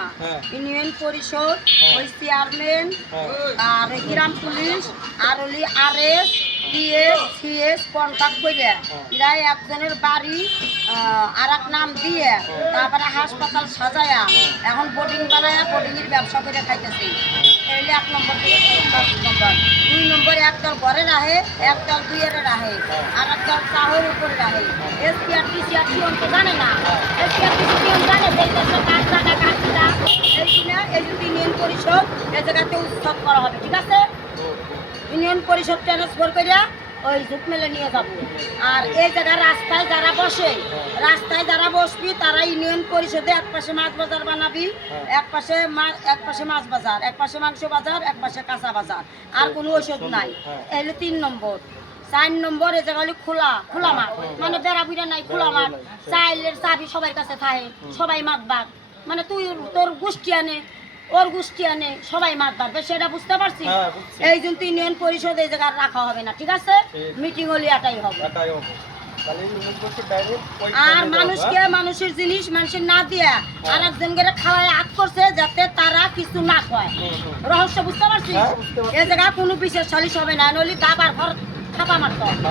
না। ইউনিয়ন পরিষদ, ওই চেয়ারম্যান, আর গ্রাম পুলিশ, আর হলি RS, PS, CS কন্ট্যাক্ট করে এরা একজনের বাড়ি আর এক নাম দিয়ে তারপরে হাসপাতাল সাজায়া এখন বোর্ডিং বানায়া বোর্ডিংয়ের ব্যবসা করে খাইতেছে। এইলে 1 নম্বর থেকে 2 নম্বর। 2 নম্বর একদল ঘরে রাখে, একদল 2 এর রাখে, আর একদল চাহর উপরে রাখে। SPR TCR কি অন্ত জানে না। SPR TCR জানে যে দেশে কাজ জায়গা কাজটা এই কিনা এই যে ইউনিয়ন পরিষদ এই জায়গাতে উৎসব করা হবে, ঠিক আছে? ইউনিয়ন পরিষদ ট্রান্সফার করে ওই জুট মেলে নিয়ে যাব। আর এই জায়গায় রাস্তায় যারা বসে, রাস্তায় যারা বসবি তারা ইউনিয়ন পরিষদে এক পাশে মাছ বাজার বানাবি, এক পাশে মাছ বাজার, এক পাশে মাংস বাজার, এক পাশে কাঁচা বাজার, আর কোনো ওষুধ নাই। এই হলো 3 নম্বর। 4 নম্বর এই জায়গা হলো খোলা মাঠ, মানে বেড়া বুড়া নাই, খোলা মাঠ। চাইলের চাবি সবার কাছে থাকে, সবাই মাঠ বাগ, মানে তুই তোর গোষ্ঠী আনে, ওর গোষ্ঠী আনে, সবাই মাঠ বাড়বে, সেটা বুঝতে পারছি। এই জন্য ইউনিয়ন পরিষদ এই জায়গায় রাখা হবে না, ঠিক আছে? মিটিং হলে এটাই হবে। আর মানুষকে মানুষের জিনিস মানুষের না দিয়া আর একজনকে খাওয়ায় আগ করছে যাতে তারা কিছু না খায়। রহস্য বুঝতে পারছি? এই জায়গায় কোনো বিশেষ সালিশ হবে না, নইলে দাবার ঘর ছাপা মারতে হবে।